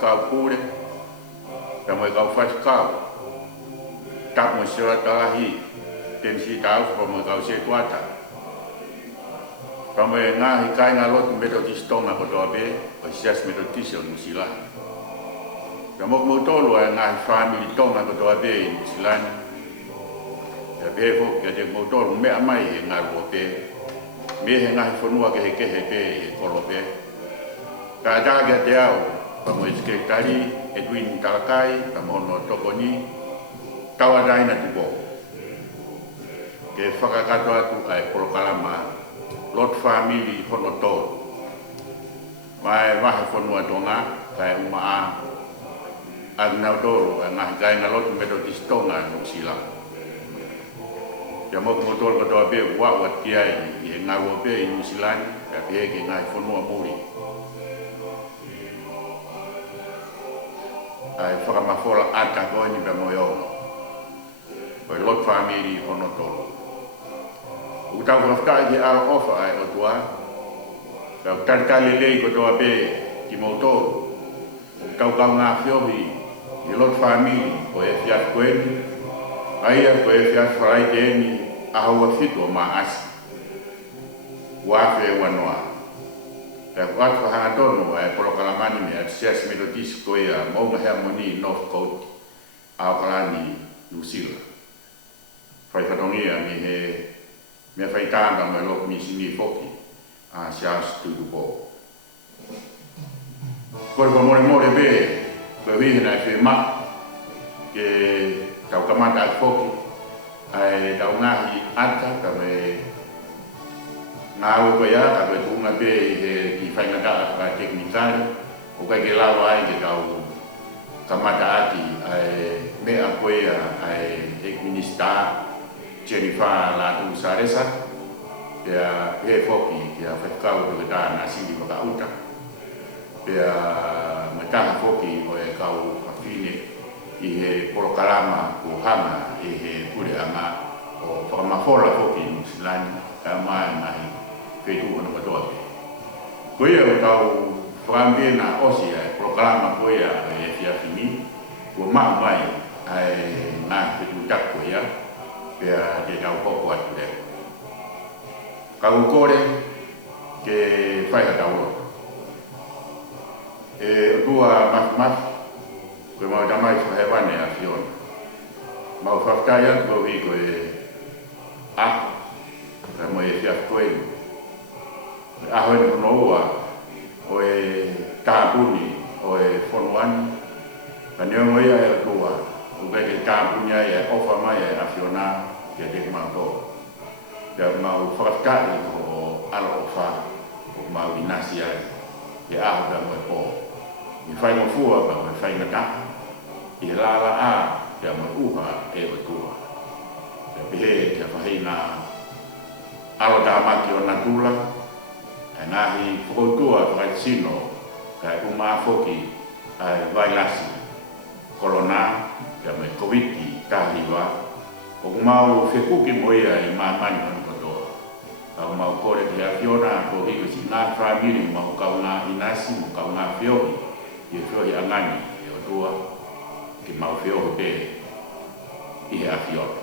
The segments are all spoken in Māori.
whaikau kure, ka mo kau whaikau. Tak mo sira talahi, tensi tau pa mo kau se tuata. Ka mo ngahi kai nga lot metodist tonga ko doabe, o sias metodist o nusila. Ka mo tolu ngahi family tonga ko doabe nusilani. Ya befo ya de mo tolu me amai nga rope. Me ngahi fonua ke pe kolope. Ka daga te au, pa mo sekretari Edwin Talakai, pa mo no tokoni, tawadai na tubo. Ke whakakato atu ai Polokalama, lot family hono tō. Mai wahe whanua tonga, kai umaa, agnau tōro, ngahi kai na lot metodist tonga nuk sila. Ya mo tōro katoa pe wawat kiai, i ngau pe i New Zealand, ka piheke ngahi whanua muri. Ai whakamafola ata koe ni pe moiono. Koe lot family hono tolo. Utau whaftai ki ala ofa ai o tua. Kau tarikali lei kotoa pe ki mautoro. Utau kau ngā whiohi i lot family koe e fiat koeni. Aia koe e fiat wharai tēni ahaua whitu o maa asi. Wafe wanoa. Ka watu hangatono ai Polokalamani me sias metodist ko ia Maunga Harmony North Coast Auckland New Zealand. Fai whatongia me he me fai tanga me lok mi sini foki a sias tutupo. Kore ko more be ko wihe na fe ma ke tau kamata al foki ai tau ngahi ata ka me ngau ko ya ka betu nga be ki whaingata ka teknikari o kai ke lawa ai ke kau kamata ati ai mea koe ai ekminista Jennifer Latu Saresa ya he foki ya whaikau ke ta na sindi maka uta ya mataha foki o e kau kawhine i he Polokalama ko hanga i he pure anga o whakamafola foki Nusilani ka mai mai fetu ono katoa. Koe au tau whakambe na osi ai Polokalama koe e fiafini ko maa mai ai ngā fetu tak koe pea te tau koko atu leo. Kau kore ke whaiha tau roto. E tua maf koe mau tamai whahewane a Fiona. Mau whaftai atu au hi koe ka mo e fiaf koe ahoe no noua o e tāpuni o e whonuani ka neongo ia e o tua o kai ke tāpuni ai e ofa mai e a Fiona ke te kumako ka mau whakatari o alo o wha o mau inasi ai ke aho ka mo e po i whai mo fua ka mo e whai ngata i lala a ke mo uha e o tua ke pihe ke whahina alo tāmaki o natula ngahi whakautua whakaisino kai umafoki ai vailasi korona ka me COVID tahiwa o mau whekuki moia i mamani hanu katoa ka mau kore ki a Fiona ko hiko si ngā whamiri mau kau ngā inasi mau kau ngā whiohi i whiohi angani e o tua ki mau whiohi pe i he a Fiona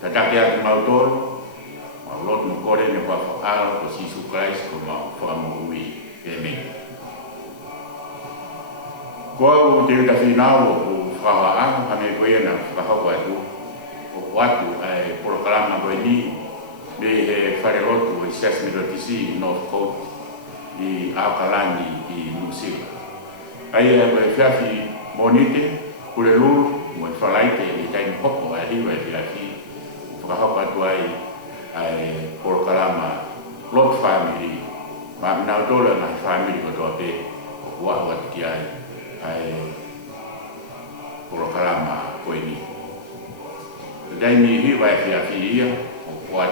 tatake ati mau toro mau lot no kore ne kwa whaaro ko Sisu Christ ko mau whaamu ui e me. Kua u te uta whinau o whakawaanga hane koe na whakahoko atu o watu ai Polokalama koe ni me he whare lotu i Sias Metodisi North Coast i Auckland i New Zealand. Ai e koe whiawhi monite kure lulu mo e whalaite i taini hoko ai hiwa e whiawhi whakahoko atu ai Polokalama lot family ma minau tola na family ko to pe o wa ki ai Polokalama ko ni dai ni hi vai fi o wa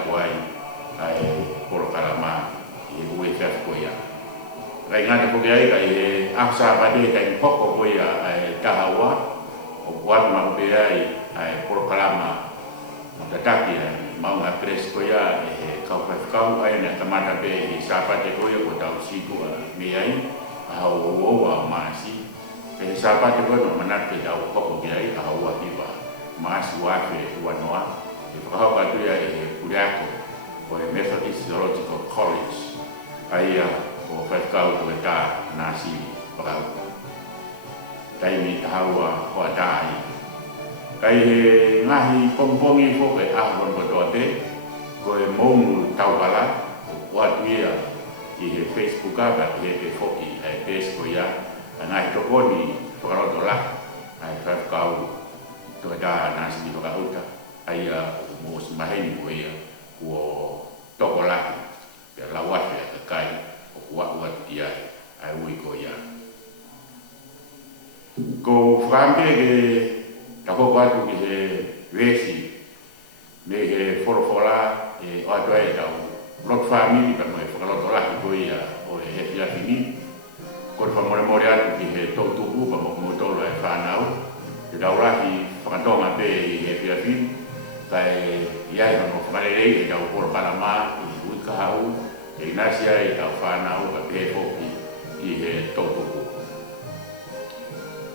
ai Polokalama i UFF ko ia rai ngata ko ai kai afsa pa de kai poko ko ia ai tahawa o wa ma be ai Polokalama tataki mau ngā pres ko ia e kau ai na tamata be i sapa te ko ia ko tau situ me ai a o maasi e sapa te kono manate tau koko ki ai ka ua hiwa maasi wafe ua noa e whakahau katuia e Puriako o e Methodist Theological College ai o whaikau ko e tā nasi whakahau taimi tahaua hoa tāi kai he ngahi pongpongi fo e ahon ko toate ko e mongu taukala o atuia i he Facebook a he pe foki e Facebook ya ngai tokoni whakaroto la ai whakau to da nasi di whakauta ai mo smaheni ko ia o toko laki pe lawate e kai o ua ia ai ui ko ia ko whakampe ke tako watu ki he wesi me he whorofora e o atua e tau lot family pa mo e whakaroto laki ko ia o he hea fini ko whamore more atu ki he tautupu pa mo kumotolo e whanau te taurahi whakatonga pe i he hea fini kai iai no whakarerei e tau poro parama i ui kahau e inasia e tau whanau pa pe foki i he tautupu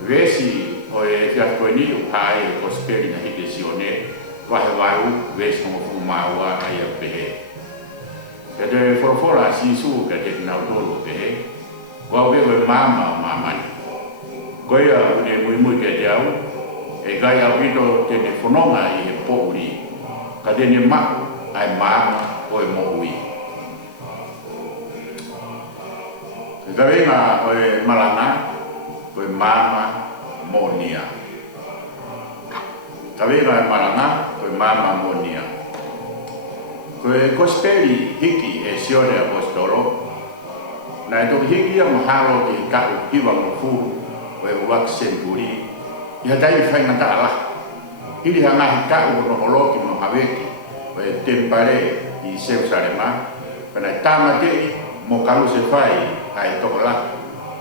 Vesi o e fiatkoini o hae o kosperi na hite sione wahe waru vesi mo fu maua ai a pehe. Ka te forofora sisu ka te nautolo pehe, wau wewe mama o mamani. Koia une mui ke te au, e gai au hito te ne whanonga i he pouri, ka te ne maku ai mama o e moui. Ka venga o e malanga, koe mama monia. Kawera e maranga, koe mama monia. Koe kosperi hiki e sione apostolo, na e toki hiki a mahalo ki kau hiwa ngofu, koe uwak senturi, iha tai whaingata ala. Hiri hangahi kau no holoki no haweki, koe tempare i Seusarema, kana tama te mo kalu se whai ai toko la,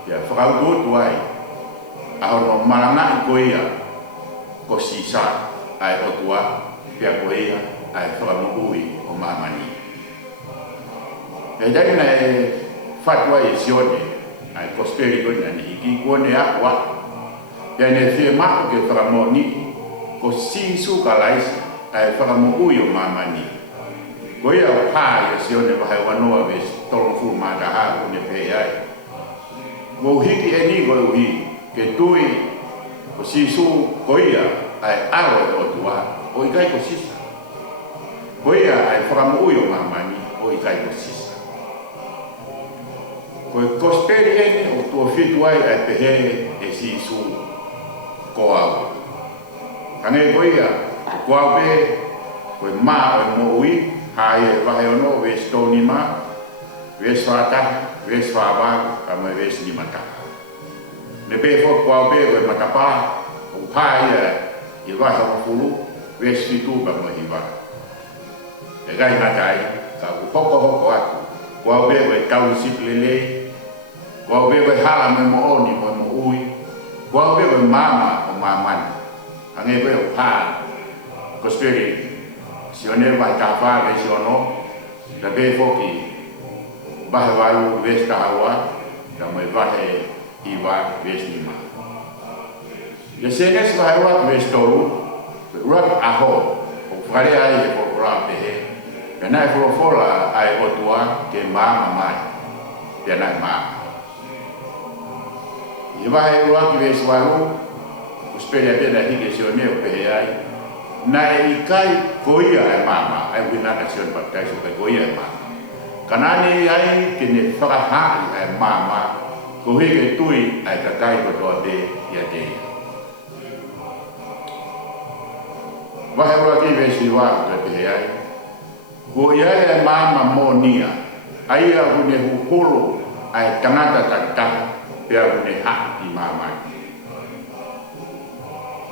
ia whakautu tuai, ahono malanga i koia ko sisa ai otua pia koia ai whakamukui o mamani. E dai na e fatwa e sione ai kosperi koina ni iki kone akwa pia ne fie mako ke whakamoni ko sisu kalaisi ai whakamukui o mamani. Koia o pā e sione wahai wanoa ves tolongu mataha kone pe ai. Wo hiki e ni koe uhi ke tui ko sisu koia ai aro e otua o ikai ko sisa. Koia ai whakamui o mamani o ikai ko sisa. Koe kosperi ene o tua fitu ai ai pehe e sisu ko au. Kange koia ko au pe koe maa o e moui hae wahe ono ves toni ma ves whata ves whawa kama ves nimata. Ne pe fo kwa pe ko matapa o pai e vai ha fulu vesti tu ba mo hiva e gai na kai ka ko hoko atu kwa pe ko ka usiplele kwa pe ko hala mo oni mo ui kwa pe ko mama o maman ange pe o pa ko speri si one vai ka fa ve si ono da pe fo ki ba va lu vesta hawa da mo va he iwa vesnima. Le senes vai wa vestoru, rak aho, o fare ai e por pehe. Pena e fola ai otua ke mama mai. Pena mama. Iwa e rak veswaru, o speria pena hige sione o pehe ai. Na e ikai koia e mama, ai wina na sion baptizo ke koia e mama. Kanani ai ke ne whakahari e mama, ko hege tui ai tatai ko toa te ia te. Wahe roa ki vesi wā ka te ai. Ko ia e mama monia, ai a hune hukolo ai tangata tangata, pia hune haki mamai.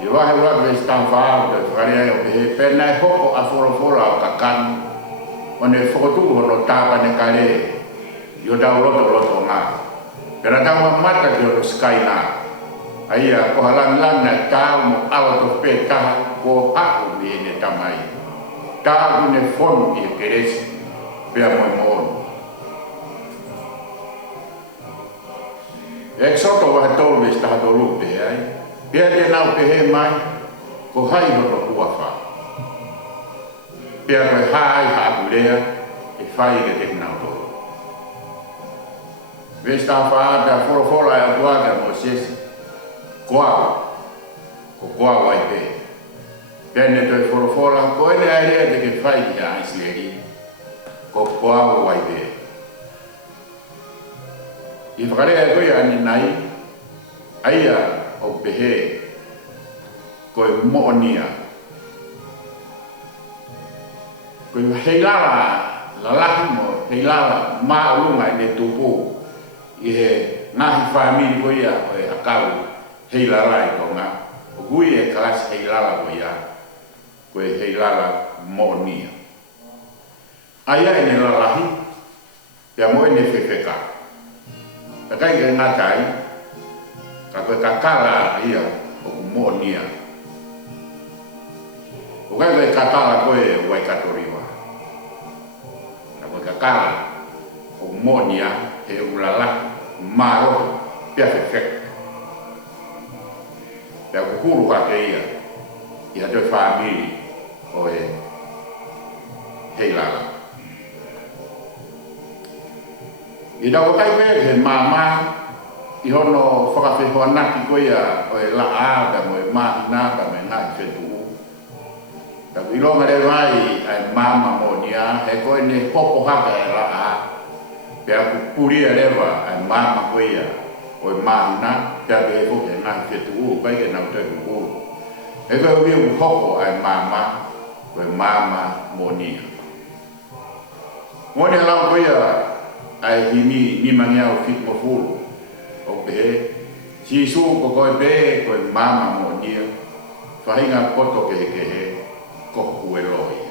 I wahe roa ki vesi tang whāu ka whakare ai o pehe, pena e hoko a whorofora o kakanu, o ne whokotu hono tāpa ne kare, i o tau roto ngā. Kena tawa mata ki o sky na. Aia ko halang na tau mo awa to pe taha ko aku ni ne tamai. Tau ne fonu ki keresi pe mo mo. Exoto wa to ves ta do tolu pe ai. Pea te nau pe he mai, ko hai hono kua wha. Pea koe hai ha apulea, e whai ke te nau tolu. Vesta wha ta whorofora e atuaka mo sesi. Koa, ko koa wai pe. Pea ne toi whorofora, ko ene airea te ke whai ki a aisileri. Ko koa wai pe. I whakarea koe ani nai, aia o pehe koe moonia. Koe heilala lalaki mo, heilala maa ulunga i ne tupu i he ngahi whamiri koe ia koe akau heilala i konga. O kui e kalasi heilala koe ia, koe heilala moonia. Aia e ne lalahi, pia mo e ne whewheka. Takai ke ngatai, ka koe kakala ia o moonia. O kai koe kakala koe wai katoriwa. Ka koe kakala o moonia he ulala maro pia whewheka. Pia kukuru ka ke ia, ia toi whamiri o e heilala. I tau kai koe he mama i hono whakawhihoa naki koe ia o e la a ka mo e mahina ka me ngai whetu. Ka i longa re vai ai mama mo nia he koe ne popo haka e la a. Pea kupuria rewa ai mama koe ia o e mahina pea ke he koe ngai whetu kai ke nau te kuku. He koe uiu hoko ai mama koe mama mo nia. Ngone lau koe ia ai himi ni mangiau fit mo fulu o be si su ko koe be koe mama mo nia whahinga poto ke he ko kueloi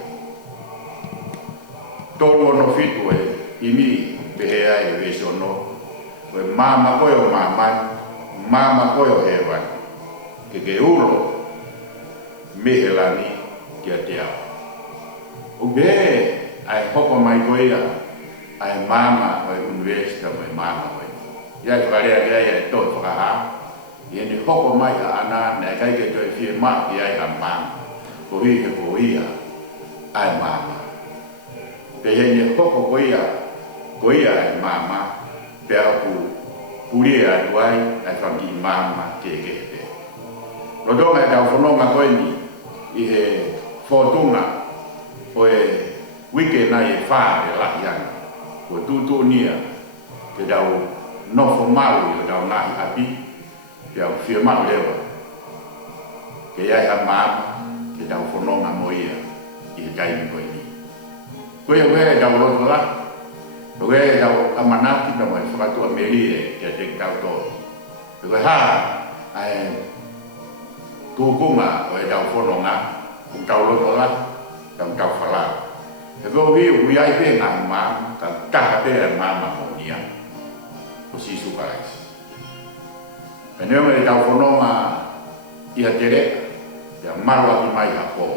tolu no fitu e himi be he ai vesono koe mama koe o mama koe o hewan ke ulo mehelani kia te au o be ai hoko mai koe ia ai mama o universita o mama o ia whakarea kia ia e toi whakaha ia ni hoko mai a ana na kai ke toi fie maa ki ai ha mama ko hi ke ko ia ai mama pe he ni hoko ko ia ai mama pe a ku puria ai wai ai whaki mama ke te rodonga e tau whanonga koe ni i he whotunga o e wike na e whaa e lahi ana ko tutu nia ke dau nofo mau i dau ngahi api ke au whia mau lewa ke iai ha mama ke dau whanonga mo ia i he taimi koe ni koe e dau roto la koe e dau amanaki na mai whakatu a meri e ke te tau tō koe ha ai tūkunga o e dau whanonga kung tau roto la tau whala e koe ui ai pe ngā mama ka taha pe e mama mo nia o si sukaisi. E neo me tau whanonga i ha tere, ia marua ki mai ha po.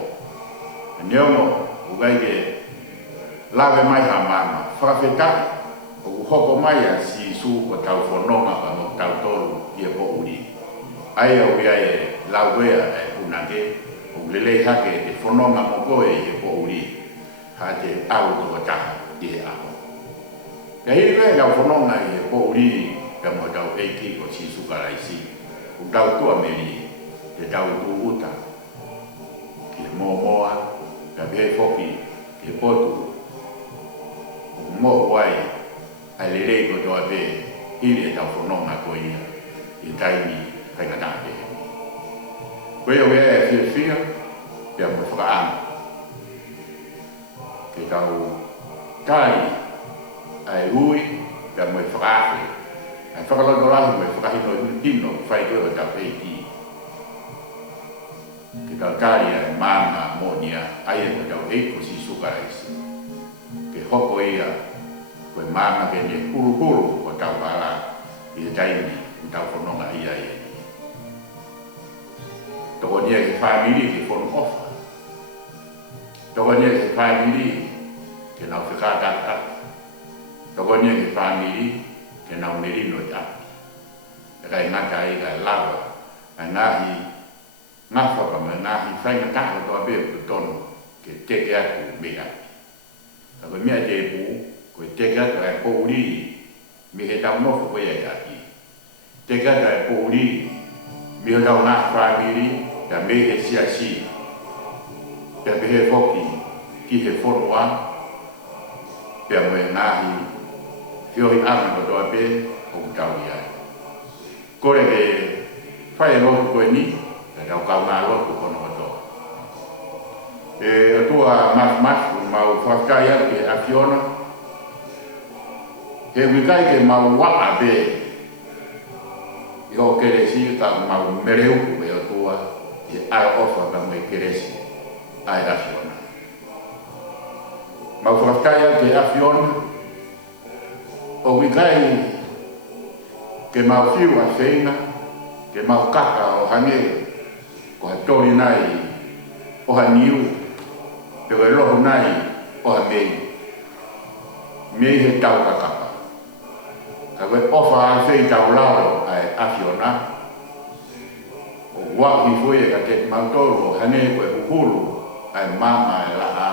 E neo mo ugai ke lawe mai ha mama, whakawhetaki o hoko mai a si su o tau whanonga pa mo tau toru i e po uri. Ai au ia e lauwea e punake, o lelei hake te whanonga mo koe i e po uri. Ha te au to taha i e aho. Ka hiri koe tau whanonga i e po uri ka mo tau eiki o si sukaraisi. O tau tua meri te tau tu uta. Ki moa, ka behe foki, ki potu. O mo wai, a lerei ko toa be, hiri e tau whanonga koe ia. I taimi kai ka nāke. Koe o ea e whia, pia mo whakaanga. Ke tau kai ai hui ka mo whakaafe ai whakaloto lahi mo whakahino tino whai koe o tau eiti ke tau kai ai mama mo nia ai e mo tau eiko si sukaraisi ke hoko ia koe mama ke ne kuru o tau wala i e taimi o tau whanonga ia e toko nia ke whamiri ke whono ofa toko nia ke whamiri ke nau whakataka. Toko nia ke whamiri ke nau merino i api. kai ngata i kai lawa ngahi ngafa pa ngahi fai ngata to be ton ke te ke aku mea ka ko mea te pu ko te ke ka ko uri mi he tau no ko ya ya ki te ke ka ko uri mi ho tau na fa biri ka me he sia si pe be he foki ki he forwa pe mo ngahi fio i ama ko to be o tau ya ko le ke fai ro ko ni ka ka ma ro ko no to e tua mas mau fakaya ke afiona ke wikai ke mau wa abe yo ke resi ka mau mereu ko yo tua e ai ofa ka mai ke resi ai afiona mau fakaya ke afiona o wikai ke mau fiu a feina ke mau kaka o hange ko tori nai o haniu te wai loho nai o ha mei he tau kakapa ka wai ofa a fei tau lao ai afiona o wahi fue ka te mautoro o hane koe hukulu ai mama e la a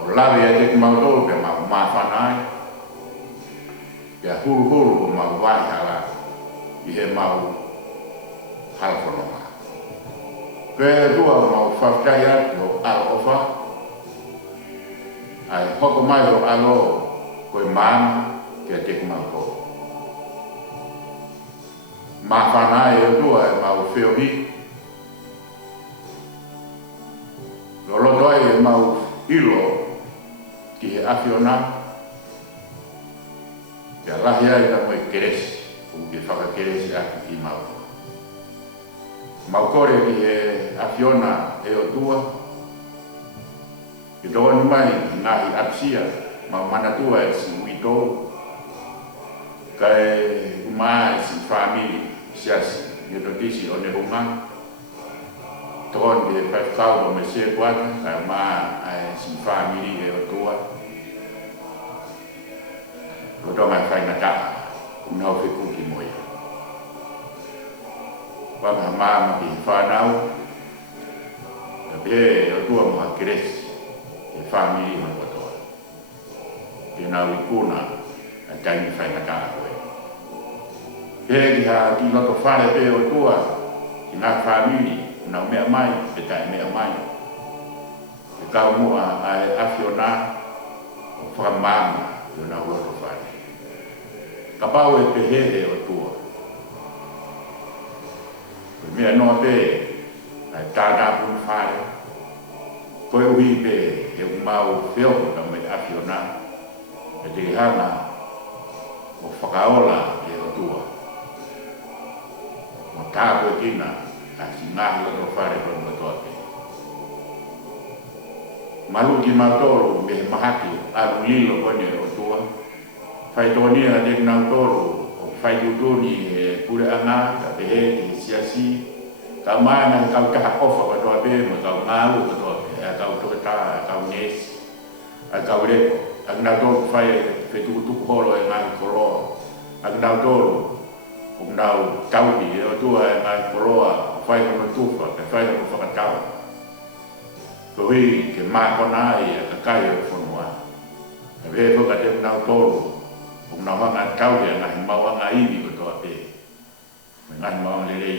o lawe a te mautoro pe mau mawhanai pe hulu o mau vai hala i he mau halfononga pe dua mau whakaya o al ofa ai hoko mai o alo koe mana ke te kumako ma whanai o dua e mau whiohi lolo doi e mau ilo ki he afiona ke lahia i ka moe keresi o ke whakakeresi aki i mau mau kore ki he afiona e o tua ki tōni mai ngahi apsia mau mana tua e si uito kai umaa e si famili siasi ni to tisi o ne hunga tōni ki he whaikau o me se kuata kai umaa e si famili e o tua o tō mai whainata unau whikuki moia wanga mama ki whanau ka pe o tua mga keresi ke whamiri ma katoa ke nau i kuna a taimi whainata koe pe ki ha ki loto whare pe o tua ki ngā whamiri nau mea mai pe tai mea mai ke kau mua ai afiona o whakamama ki nau loto whare ka pau e pe he o tua mea noa pe ai tāna pun whare koe ui pe he umau whio ka me afiona e te hanga o whakaola e o tua o tāko e kina a si ngahi o no whare koe mo toa pe malu ki mautoro me he mahaki alu lilo kone o tua whai tōnia a te nautoro whai tutuni he pure anga ka pe he siasi ka mana ka ka ofa ka to be mo ka ngau ka to ka to ta ka nes a ka ure a na to fai fe tu holo e ngai kolo a na to o na tau ni o tu e ngai kolo a fai no tu fa ka fai no fa ka tau ko wi ke ma ko na i ka kai o fo no a ve ko ka te na to o na ma na tau ni na ma wa ngai ni ko to be ngai ma le le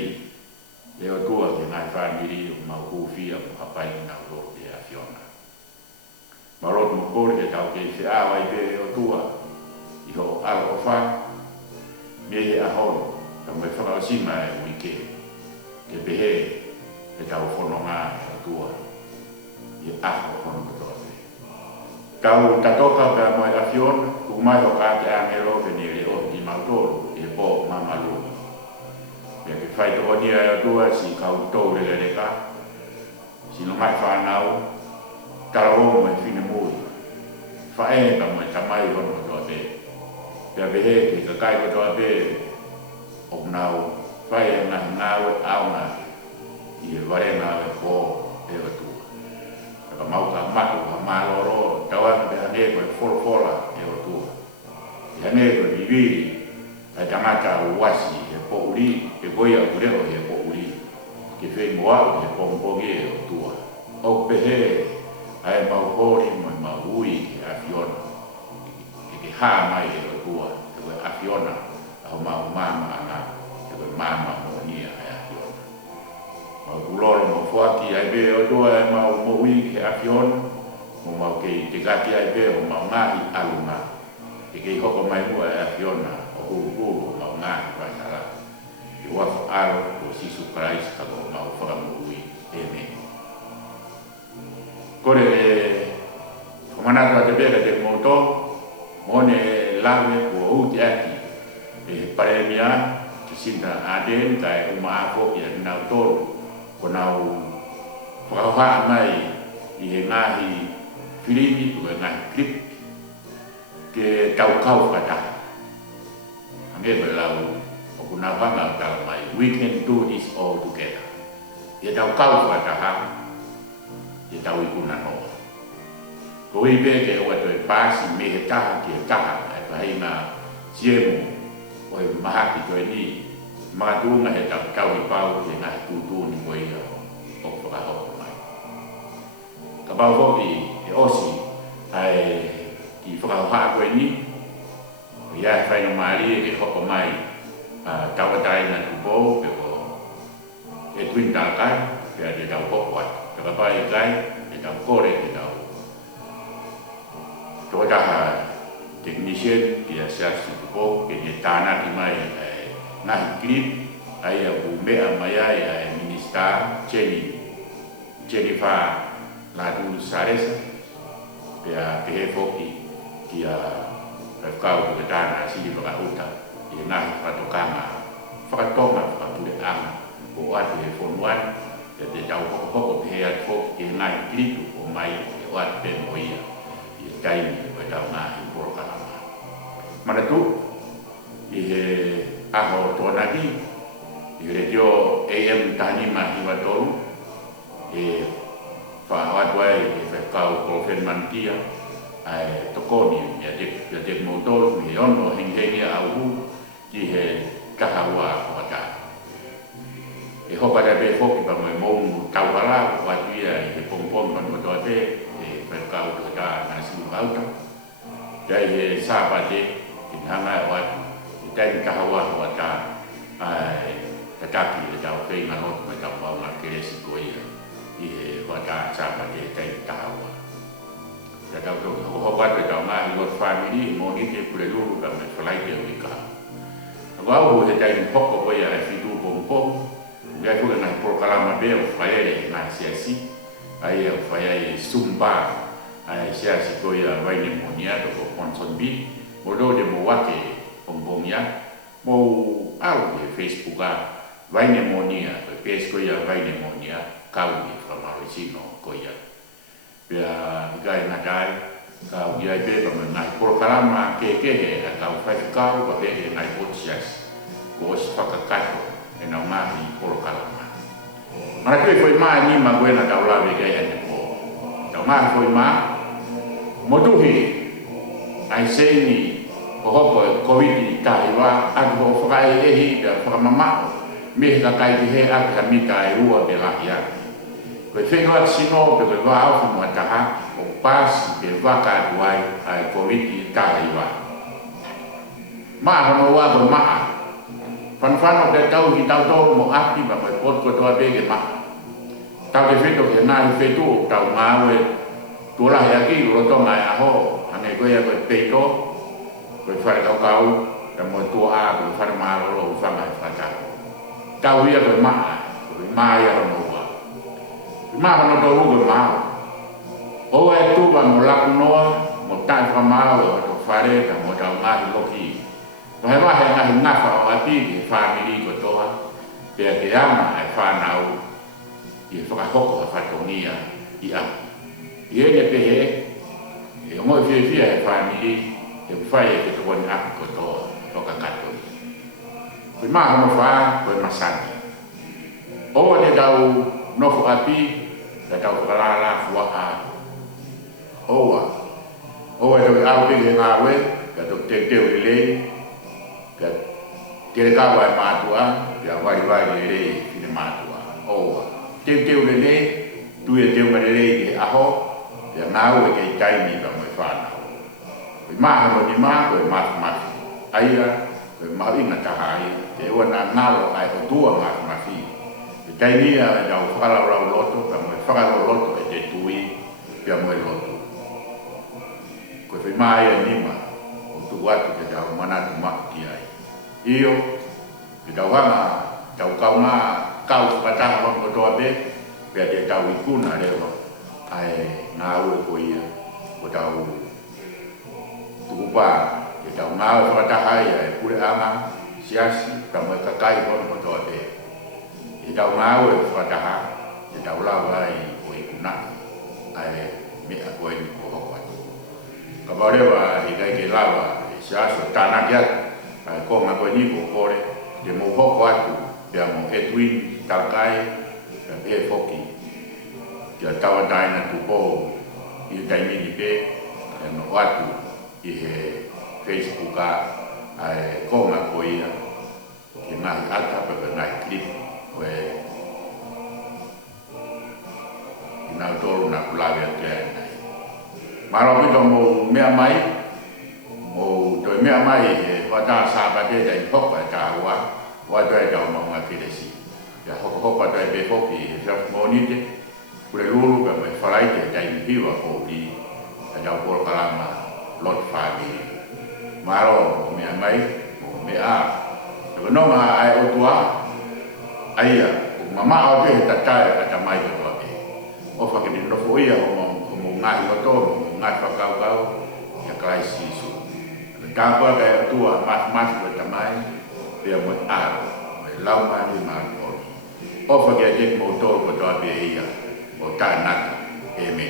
e o tua ke ngai whamiri o mau kūwhia o hapai ngā roto e a whiona. Ma roto mo kore ke tau ke se awa i pe o tua i ho alo o wha me he ahono ka mai whakao sima e uike ke pehe ke tau whono ngā e o tua i aho hono katoa. Kau tatoka pe a moe a whiona ku mai ho ka te angelo veni le o i mautoro e po mamalu. Ia ke whai tō nia e o tua si kau tō rele reka si no mai whanau tara o mo e whine mui whae ka mo e tamai hono ko toa te pia behe ki ka kai ko toa te o nau whae e ngahi ngau e auna i e ware ngau e pō e o tua ka mau ka matu ka maloro tawana pe hane ko e wholofola e o tua i hane ko e viviri a ai tangata wasi e po uri e goia ureo e po uri ke fei moa e pomponge o tua o pehe ai mau hori mau ui ke afiona ke ha mai e o tua e afiona au mau mama ana e mama mo nia e afiona mau kulolo mo fuaki ai be o tua e mau mo ui ke afiona mo mau ke te gati ai be o mau ngahi alunga e ke hoko mai mua e afiona o huru mau ngahi vai sara i wafo aro o sisu Christ kako mau whakamu ui e me kore whamanata te beka te moto mone lawe o uti aki e paremia te sinta aden kai uma afo i a nau tolu ko nau whakawha mai i he ngahi Filipi tu e ngahi klip ke tau kau kata hange belau o kuna whanga tau mai we can do this all together i tau kau kata ha i tau ikuna noa ko i be ke o e pasi me he taha ki he taha e pahi ngā siemu o e mahaki to e ni mātunga he tau kau i pau ke ngā tūtūni ko i o whakahoko mai ka pau hoki e osi ai ki whakahoha ko e ni i a whaino maari e hoko mai tawatai na tupo pe o e tuin tākai pe a te tau hoko atu pe ka pai kai e tau kore e tau totaha technician ki a siasi tupo ke te tāna ki mai ngahi klip ai a mea mai ai a minister Jennifer Ladu Saresa pe a te he foki ki a kau ke tāna sili whakauta i ngahi whatokanga whakatonga whakapure anga o atu e whonuan e te tau hoko pe he atu foki ki ngahi klipu o mai e o atu pe moia i taimi o tau ngahi porokalama mana tu i he aho tōnaki i re tio AM Tanima Hiwa Tolu e whaawatu ai e whakau Profen Mantia ai tokoni ya te motor mi ono hinghengi au ki he kahawa kota e hoka da be foki pa mai mo tawala wa dia e pompom pa mo tote e perkau kota na simu auto dai he sabate inhanga wa dai kahawa kota ai tataki e tau pe ngano ma tau wa ma keresi koia i he kota sabate dai kahawa ya tau to ho wa te tau mai lo family mo ni te pulelu ka me fly te wika wa ho he tai poko ko ya e fitu pompo ya ko na programa be o faere na siasi ai o faere sumba ai siasi ko ya vai ni monia to ko ponson bi mo do de mo wake pompomia mo au de Facebook a vai ni monia ko pes ko ya vai ni monia kau ni from Marisino ko ya pia gai na gai kau ia be pa na programa ke he kau fai kau ko be na podcast ko whakakato e nau mahi programa mana tu foi mai ni ma buena tau la be gai ane ko tau mahi foi ma motuhi ai sei ni o hoko covid tai wa atu whakai ehi da whakamama me ka kai he a ka mita e rua be la ia ko whenua sino pe ko wa au mo taha o pas pe vaka duai ai covid tai wa ma no wa ko ma fan de tau ki tau do mo api ba ko to be ke ma tau de feto ke na feto tau ma we to la ya ki ro to mai a ho ane ko ya ko peto ko fa kau da mo to a ko fa ma ro fa mai fa tau ya ko ma ya no ma no to ru ma o e tu ba mo la no mo ta fa ma o to fa re ta mo ta ma lo ki no he ma he na fa o ati family ko to ha pe ke ama ai fa na o i fa ko ko fa to ni ya i a ye ne pe he e mo fi ai family e fa ye ke to ni a ko to ka ka to ko ma mo fa ko ma sa o ne dau no fo api da tau kalala fua a oa e au ke nga we ka to te le ka Ke ka wa matua, ya vai le fine matua. O te le tu e te le ke aho, ya ngau e ke tai ni ka mo fana. Ma ho ni ma ko ma. Aia ko ma ina ta hai, te wana ngalo ai o tua ma fi. Te tai ni a ya o fala ra loto, ka mo fala loto e te tui, ya mo loto. Ko fe mai ni ma, o tu watu te da mana tu ma ki ai. Io te da wanga tau kaunga kau patah lo ko to be pe te tau ikuna le lo ai nga u ko ia ko tau tu pa te tau nga o patah ai ai pure anga siasi ka mo ka kai ko to be te tau nga o patah te tau la ai ko ikuna ai me a ko ni ko ko ka ba le wa i dai ke lava siasi tana kia ko ma ko ni ko kore de mo ho atu ya mo Edwin Talkai e foki ya tawa dai na tu po i dai ni pe no atu i he Facebook a ai ko ma ko ia ki na ata pe na clip we ina toro na kula ya te maro mi to mo me mai mo to me mai e wa da sa ba de dai ho pa ta wa dai da mo ma fi de si ya ho pa dai be ho ki ja mo ni te pure lulu ka me farai te dai hi wa ko di da ko kala ma lot fa ni maro me mai mo me a ko no ma ai o tua ai ya mama o te ta ta mai ko ke o fa ke no fo ia mo ngai ko to mo ngai fa ka ya kai si su ka pa ka tua mas ko ta mai pe mo a lau ma ni ma o fa ke mo to ko to be ia o ta na e me